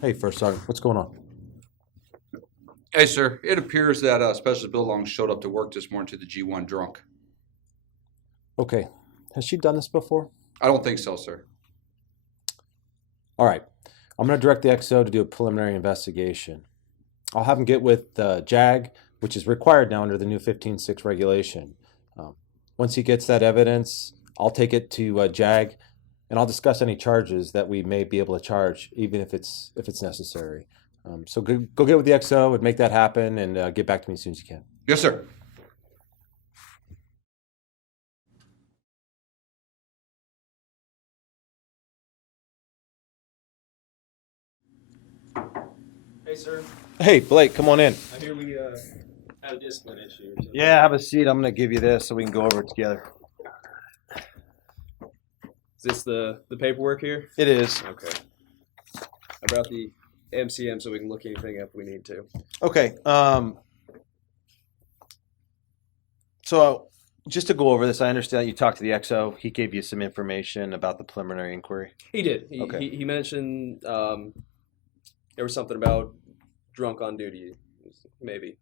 Hey, First Sergeant, what's going on? Hey, sir. It appears that Specialist Bill Long showed up to work this morning to the G1 drunk. Okay, has she done this before? I don't think so, sir. All right, I'm going to direct the XO to do a preliminary investigation. I'll have him get with JAG, which is required now under the new 15.6 regulation. Um, Once he gets that evidence, I'll take it to JAG, and I'll discuss any charges that we may be able to charge, even if it's necessary. So go get with the XO and make that happen, and get back to me as soon as you can. Yes, sir. Hey, sir. Hey, Blake, come on in. I hear we had a discipline issue or something. Yeah, have a seat. I'm going to give you this so we can go over it together. Is this the paperwork here? It is. Okay. I brought the MCM so we can look anything up we need to. Okay. So just to go over this, I understand you talked to the XO. He gave you some information about the preliminary inquiry. He did. Okay. He mentioned there was something about drunk on duty, maybe.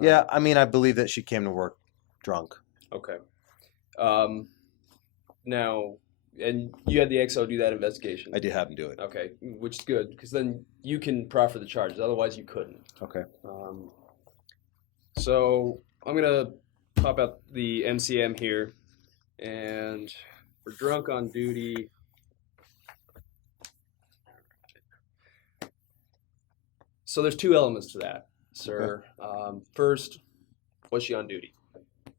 Yeah, I mean, I believe that she came to work drunk. Okay. Now, and you had the XO do that investigation. I did have him do it. Okay, which is good because then you can proffer the charges. Otherwise, you couldn't. Okay. So I'm gonna pop out the MCM here, and for drunk on duty. So there's two elements to that, sir. First, was she on duty?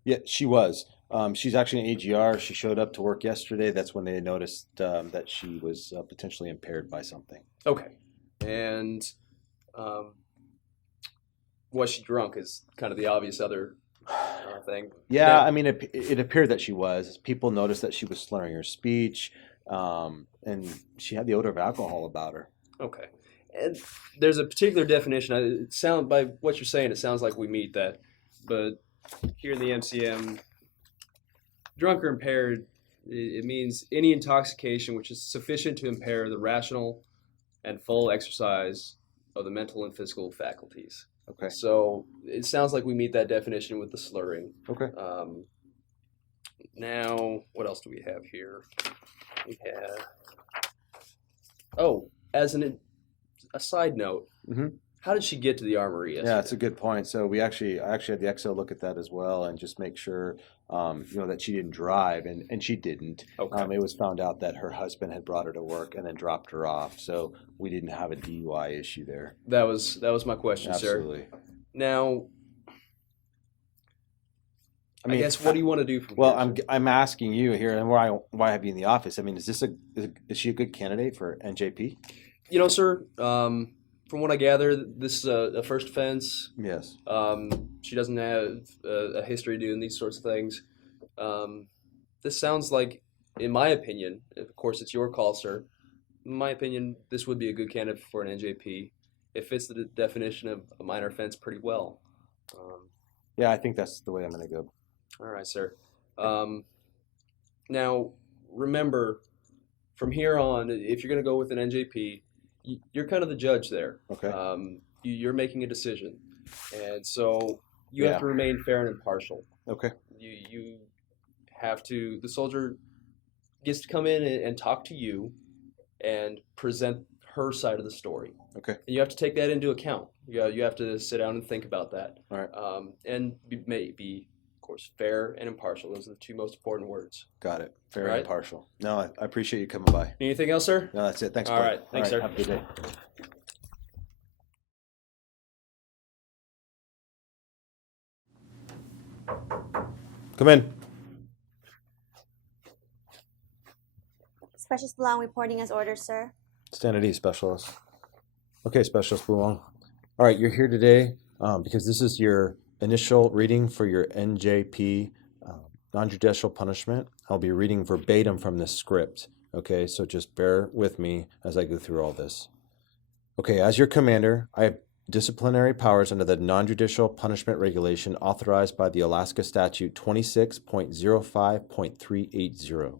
Yeah, she was. She's actually an AGR. She showed up to work yesterday. That's when they noticed that she was potentially impaired by something. Okay. And was she drunk is kind of the obvious other thing. Yeah, Now- I mean, it appeared that she was. People noticed that she was slurring her speech, and she had the odor of alcohol about her. Okay. And there's a particular definition. By what you're saying, it sounds like we meet that. But here in the MCM, drunk or impaired, it means any intoxication which is sufficient to impair the rational and full exercise of the mental and physical faculties. Okay. So it sounds like we meet that definition with the slurring. Okay. Now, what else do we have here? We have. Oh, as a side note, Mhm. how did she get to the armory yesterday? Yeah, it's a good point. So I actually had the XO look at that as well and just make sure, that she didn't drive, and she didn't. Okay. It was found out that her husband had brought her to work and then dropped her off, so we didn't have a DUI issue there. That was my question, sir. Absolutely. Now, I mean, guess what do you want to do from well, here, sir? I'm asking you here, and why have you in the office? I mean, is she a good candidate for NJP? You know, sir, from what I gather, this is a first offense. Yes. She doesn't have a history doing these sorts of things. This sounds like, in my opinion, of course it's your call, sir. In my opinion, this would be a good candidate for an NJP. It fits the definition of a minor offense pretty well. Yeah, I think that's the way I'm going to go. All right, sir. Now, remember, from here on, if you're going to go with an NJP, you're kind of the judge there. Okay. You're making a decision, and so you have to remain fair and impartial. Okay. You have to. The soldier gets to come in and talk to you, and present her side of the story. Okay. And you have to take that into account. You have to sit down and think about that. All right. And be, of course, fair and impartial. Those are the two most important words. Got it. Fair All and right. impartial. No, I appreciate you coming by. Anything else, sir? No, that's it. Thanks. All Blake. right. Thanks, sir. Have a good day. Come in. Specialist Blanc reporting as ordered, sir. Stand at ease, Specialist. Okay, Specialist Boulon. All right, you're here today because this is your initial reading for your NJP non-judicial punishment. I'll be reading verbatim from this script. Okay, so just bear with me as I go through all this. Okay, as your commander, I have disciplinary powers under the non-judicial punishment regulation authorized by the Alaska Statute 26.05.380.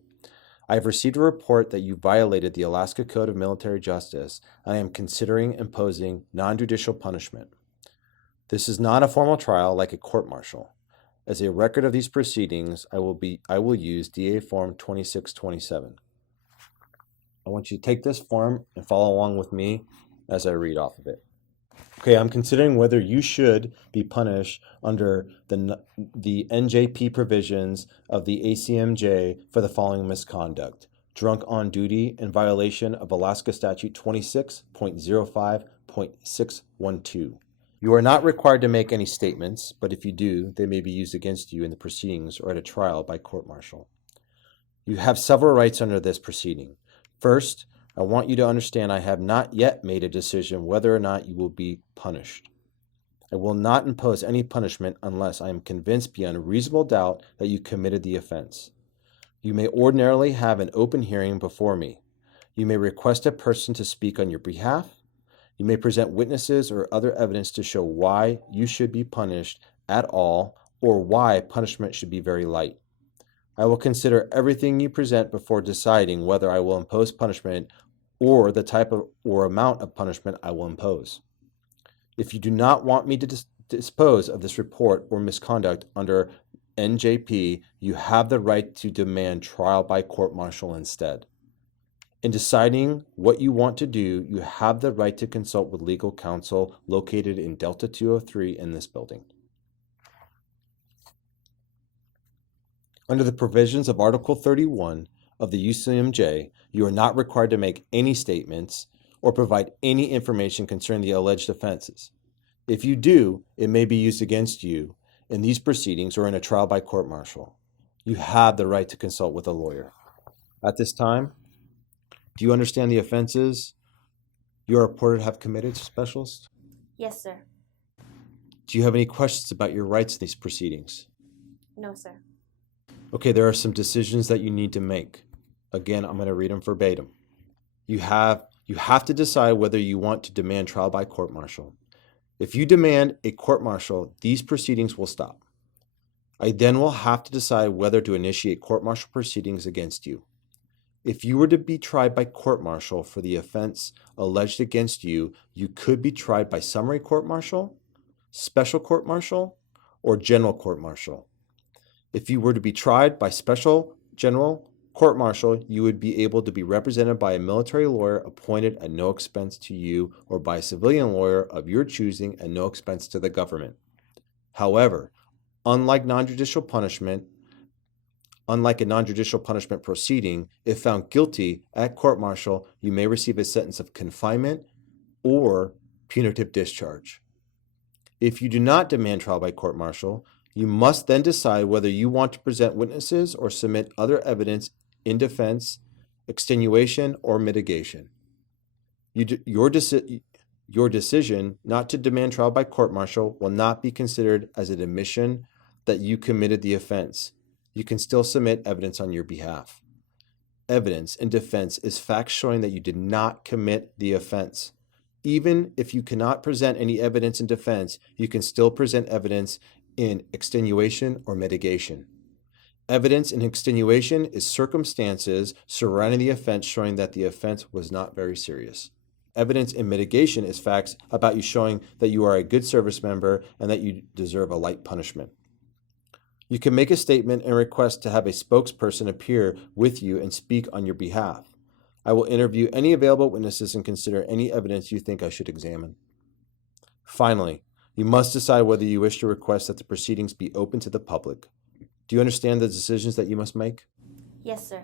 I have received a report that you violated the Alaska Code of Military Justice, and I am considering imposing non-judicial punishment. This is not a formal trial like a court-martial. As a record of these proceedings, I will use DA Form 2627. I want you to take this form and follow along with me as I read off of it. Okay, I'm considering whether you should be punished under the NJP provisions of the ACMJ for the following misconduct: drunk on duty in violation of Alaska Statute 26.05.612. You are not required to make any statements, but if you do, they may be used against you in the proceedings or at a trial by court-martial. You have several rights under this proceeding. First, I want you to understand I have not yet made a decision whether or not you will be punished. I will not impose any punishment unless I am convinced beyond a reasonable doubt that you committed the offense. You may ordinarily have an open hearing before me. You may request a person to speak on your behalf. You may present witnesses or other evidence to show why you should be punished at all or why punishment should be very light. I will consider everything you present before deciding whether I will impose punishment or the type of or amount of punishment I will impose. If you do not want me to dispose of this report or misconduct under NJP, you have the right to demand trial by court-martial instead. In deciding what you want to do, you have the right to consult with legal counsel located in Delta 203 in this building. Under the provisions of Article 31 of the UCMJ, you are not required to make any statements or provide any information concerning the alleged offenses. If you do, it may be used against you in these proceedings or in a trial by court-martial. You have the right to consult with a lawyer. At this time, do you understand the offenses you are reported to have committed, Specialist? Yes, sir. Do you have any questions about your rights in these proceedings? No, sir. Okay, there are some decisions that you need to make. Again, I'm going to read them verbatim. You have to decide whether you want to demand trial by court-martial. If you demand a court-martial, these proceedings will stop. I then will have to decide whether to initiate court-martial proceedings against you. If you were to be tried by court-martial for the offense alleged against you, you could be tried by summary court-martial, special court-martial, or general court-martial. If you were to be tried by special general court-martial, you would be able to be represented by a military lawyer appointed at no expense to you or by a civilian lawyer of your choosing at no expense to the government. However, unlike a non-judicial punishment proceeding, if found guilty at court-martial, you may receive a sentence of confinement or punitive discharge. If you do not demand trial by court-martial, you must then decide whether you want to present witnesses or submit other evidence in defense, extenuation, or mitigation. Your decision not to demand trial by court-martial will not be considered as an admission that you committed the offense. You can still submit evidence on your behalf. Evidence in defense is facts showing that you did not commit the offense. Even if you cannot present any evidence in defense, you can still present evidence in extenuation or mitigation. Evidence in extenuation is circumstances surrounding the offense showing that the offense was not very serious. Evidence in mitigation is facts about you showing that you are a good service member and that you deserve a light punishment. You can make a statement and request to have a spokesperson appear with you and speak on your behalf. I will interview any available witnesses and consider any evidence you think I should examine. Finally, you must decide whether you wish to request that the proceedings be open to the public. Do you understand the decisions that you must make? Yes, sir.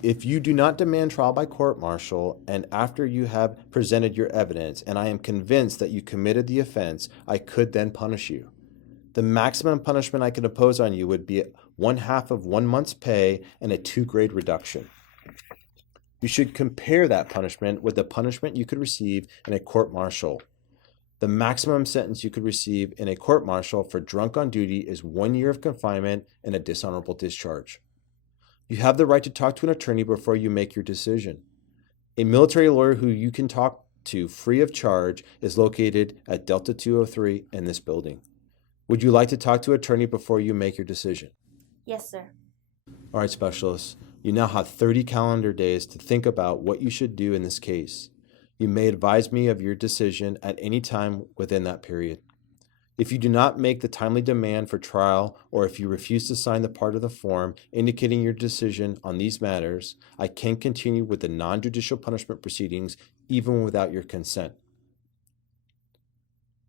If you do not demand trial by court-martial, and after you have presented your evidence, and I am convinced that you committed the offense, I could then punish you. The maximum punishment I could impose on you would be 1/2 of 1 month's pay and a 2-grade reduction. You should compare that punishment with the punishment you could receive in a court-martial. The maximum sentence you could receive in a court-martial for drunk on duty is 1 year of confinement and a dishonorable discharge. You have the right to talk to an attorney before you make your decision. A military lawyer who you can talk to free of charge is located at Delta 203 in this building. Would you like to talk to an attorney before you make your decision? Yes, sir. All right, Specialist. You now have 30 calendar days to think about what you should do in this case. You may advise me of your decision at any time within that period. If you do not make the timely demand for trial, or if you refuse to sign the part of the form indicating your decision on these matters, I can continue with the non-judicial punishment proceedings even without your consent.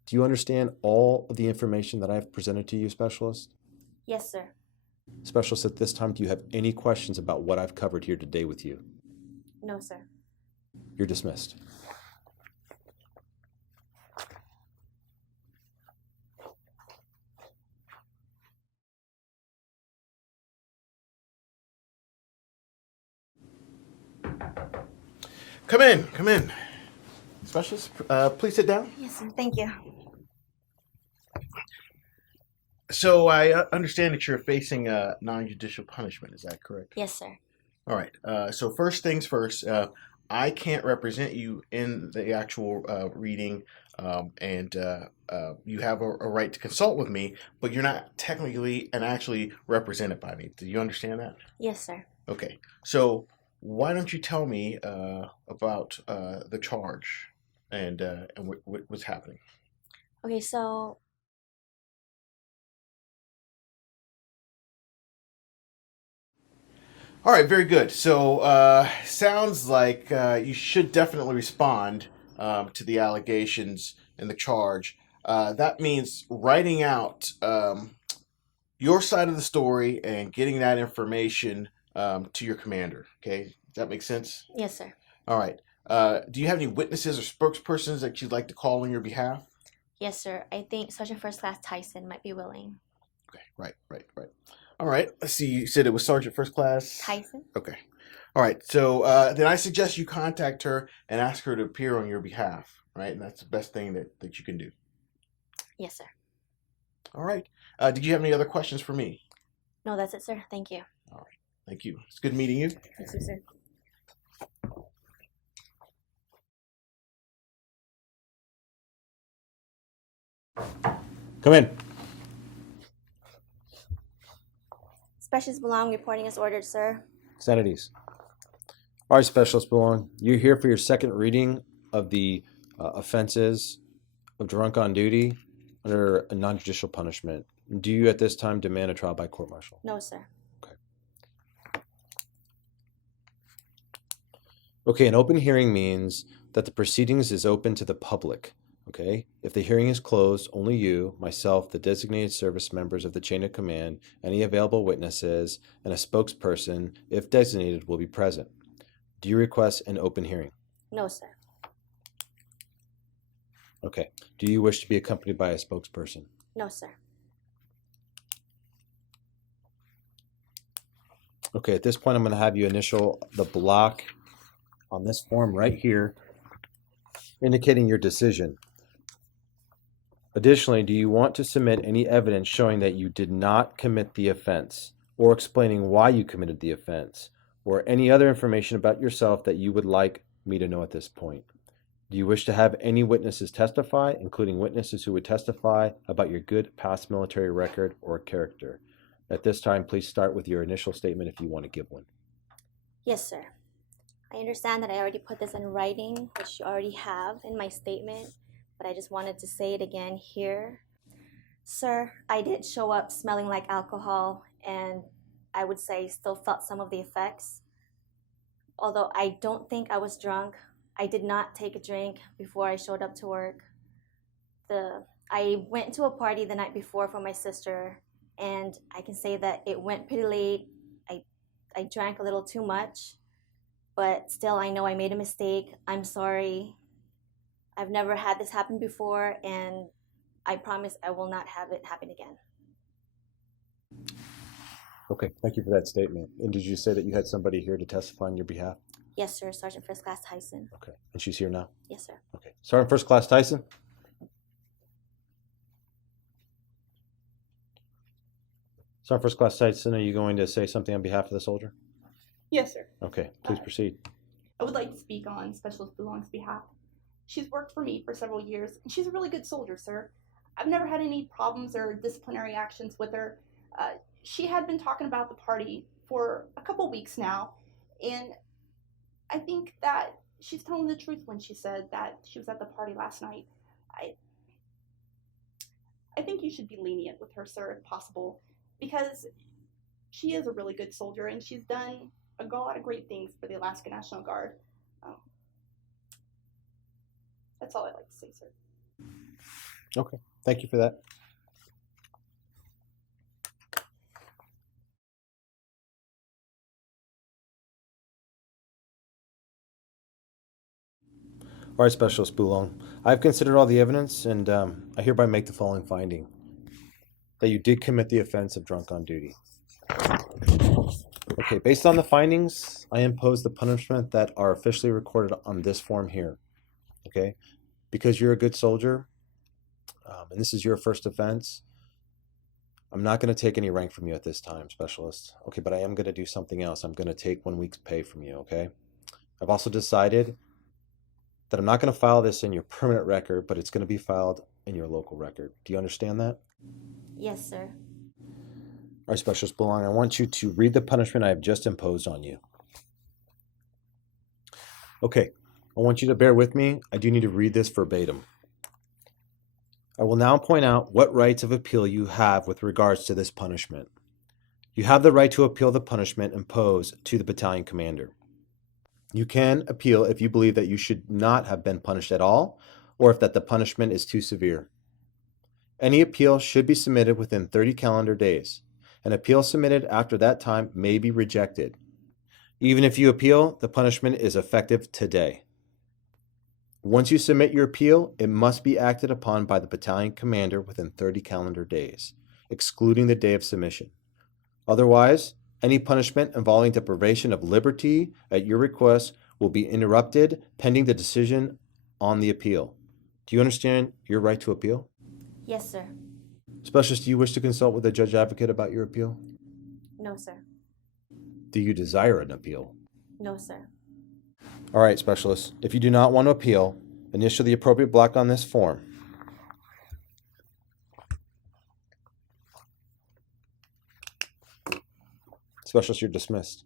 Do you understand all of the information that I have presented to you, Specialist? Yes, sir. Specialist, at this time, do you have any questions about what I've covered here today with you? No, sir. You're dismissed. Come in, come in. Specialist, please sit down. Yes, sir. Thank you. So I understand that you're facing non-judicial punishment. Is that correct? Yes, sir. All right. So first things first, I can't represent you in the actual reading, and you have a right to consult with me, but you're not technically and actually represented by me. Do you understand that? Yes, sir. Okay. So why don't you tell me about the charge and what's happening? Okay, so All right, very good. So sounds like you should definitely respond to the allegations and the charge. That means writing out your side of the story and getting that information to your commander. Okay, does that make sense? yes, sir. All right. Do you have any witnesses or spokespersons that you'd like to call on your behalf? Yes, sir. I think Sergeant First Class Tyson might be willing. Okay, right. All right. Let's see. You said it was Sergeant First Class Tyson? Okay. All right. So then I suggest you contact her and ask her to appear on your behalf. Right, and that's the best thing that you can do. Yes, sir. All right. Did you have any other questions for me? No, that's it, sir. Thank you. All right. Thank you. It's good meeting you. Thank you, sir. Come in. Specialist Belong reporting is ordered, sir. Stand at ease. All right, Specialist Belong, you're here for your second reading of the offenses of drunk on duty under a non-judicial punishment. Do you at this time demand a trial by court-martial? No, sir. Okay, an open hearing means that the proceedings is open to the public. Okay, if the hearing is closed, only you, myself, the designated service members of the chain of command, any available witnesses, and a spokesperson, if designated, will be present. Do you request an open hearing? No, sir. Okay. Do you wish to be accompanied by a spokesperson? No, sir. Okay, at this point, I'm going to have you initial the block on this form right here, indicating your decision. Additionally, do you want to submit any evidence showing that you did not commit the offense, or explaining why you committed the offense, or any other information about yourself that you would like me to know at this point? Do you wish to have any witnesses testify, including witnesses who would testify about your good past military record or character? At this time, please start with your initial statement if you want to give one. Yes, sir. I understand that I already put this in writing, which you already have in my statement, but I just wanted to say it again here. Sir, I did show up smelling like alcohol, and I would say still felt some of the effects. Although I don't think I was drunk, I did not take a drink before I showed up to work. I went to a party the night before for my sister, and I can say that it went pretty late. I drank a little too much, but still I know I made a mistake. I'm sorry. I've never had this happen before, and I promise I will not have it happen again. Okay, thank you for that statement. And did you say that you had somebody here to testify on your behalf? Yes, sir. Sergeant First Class Tyson. Okay, and she's here now? Yes, sir. Okay. Sergeant First Class Tyson? Sergeant First Class Tyson, are you going to say something on behalf of the soldier? Yes, sir. Okay, please proceed. I would like to speak on Specialist Belong's behalf. She's worked for me for several years, and she's a really good soldier, sir. I've never had any problems or disciplinary actions with her. She had been talking about the party for a couple weeks now, and I think that she's telling the truth when she said that she was at the party last night. I think you should be lenient with her, sir, if possible, because she is a really good soldier and she's done a lot of great things for the Alaska National Guard. That's all I'd like to say, sir. Okay, thank you for that. All right, Specialist Boulong. I've considered all the evidence, and I hereby make the following finding: that you did commit the offense of drunk on duty. Okay, based on the findings, I impose the punishment that are officially recorded on this form here. Okay, because you're a good soldier, and this is your first offense, I'm not going to take any rank from you at this time, Specialist. Okay, but I am going to do something else. I'm going to take 1 week's pay from you, okay? I've also decided that I'm not going to file this in your permanent record, but it's going to be filed in your local record. Do you understand that? Yes, sir. All right, Specialist Boulong, I want you to read the punishment I have just imposed on you. Okay, I want you to bear with me. I do need to read this verbatim. I will now point out what rights of appeal you have with regards to this punishment. You have the right to appeal the punishment imposed to the battalion commander. You can appeal if you believe that you should not have been punished at all, or if that the punishment is too severe. Any appeal should be submitted within 30 calendar days. An appeal submitted after that time may be rejected. Even if you appeal, the punishment is effective today. Once you submit your appeal, it must be acted upon by the battalion commander within 30 calendar days, excluding the day of submission. Otherwise, any punishment involving deprivation of liberty at your request will be interrupted pending the decision on the appeal. Do you understand your right to appeal? Yes, sir. Specialist, do you wish to consult with a judge advocate about your appeal? No, sir. Do you desire an appeal? No, sir. All right, Specialist. If you do not want to appeal, initial the appropriate block on this form. Specialist, you're dismissed.